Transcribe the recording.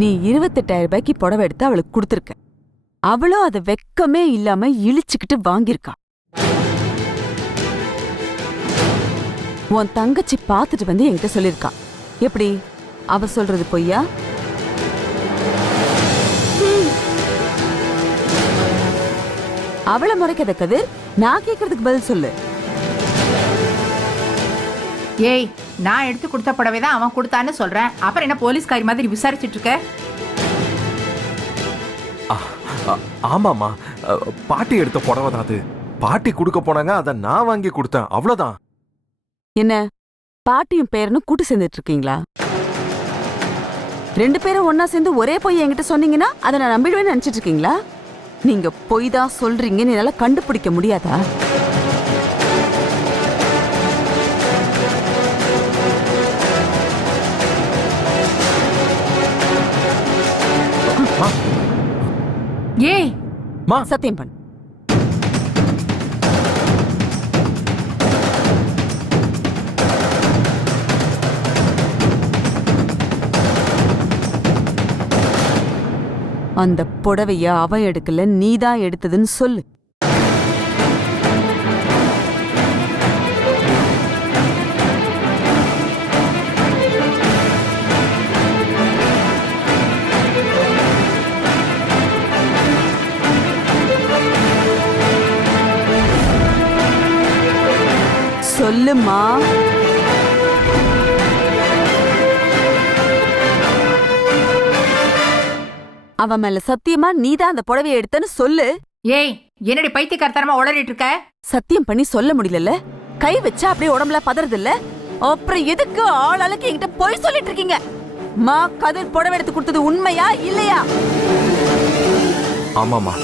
நீ 28,000 ரூபாய்க்கு புடவை எடுத்து அவளுக்கு கொடுத்துருக்க. அவளும் அதை வெக்கமே இல்லாம இழிச்சுக்கிட்டு வாங்கியிருக்கா. உன் தங்கச்சி பார்த்துட்டு வந்து என்கிட்ட சொல்லிருக்கா. எப்படி? அவ சொல்றது பொய்யா? அவளை முறைக்காத கதிர், நான் கேக்குறதுக்கு பதில் சொல்லு. ஏய், நான் எடுத்து கொடுத்த புடவை தான் அவன் கொடுத்தான்னு சொல்றேன். அப்புறம் என்ன போலீஸ்காரி மாதிரி விசாரிச்சுட்டு இருக்க? ஆமாமா, பாட்டி எடுத்த புடவை தான் அது. பாட்டி கொடுக்க போனாங்க, அதை நான் வாங்கி கொடுத்தேன், அவ்வளவுதான். என்ன பாட்டியும் பேரனும் கூட்டு சேர்ந்துட்டு இருக்கீங்களா? 2 பேரும் ஒன்னா சேர்ந்து ஒரே பொய் என்கிட்ட சொன்னீங்கன்னா அதை நான் நம்பிடுவேன்னு நினைச்சிட்டு இருக்கீங்களா? நீங்க பொய் தான் சொல்றீங்கன்னு என்னால கண்டுபிடிக்க முடியாதா? ஏய், சத்தியம் பண்ணு. அந்த புடவைய அவன் எடுக்கல, நீதான் எடுத்ததுன்னு சொல்லு. சொல்லுமா. அவன் மேல சத்தியமா நீதான் அந்த புடவைய எடுத்தன்னு சொல்லு. ஏய், என்னடி பைத்தியக்காரத்தனமா உளறிட்டு இருக்க? சத்தியம் பண்ணி சொல்ல முடியல. கை வச்சா அப்படியே உடம்புல பதறது இல்ல. அப்புறம் எதுக்கு ஆளாளுக்கு என்கிட்ட பொய் சொல்லிட்டு இருக்கீங்க? மா, கதிர் புடவை எடுத்து கொடுத்தது உண்மையா இல்லையா? ஆமாமா,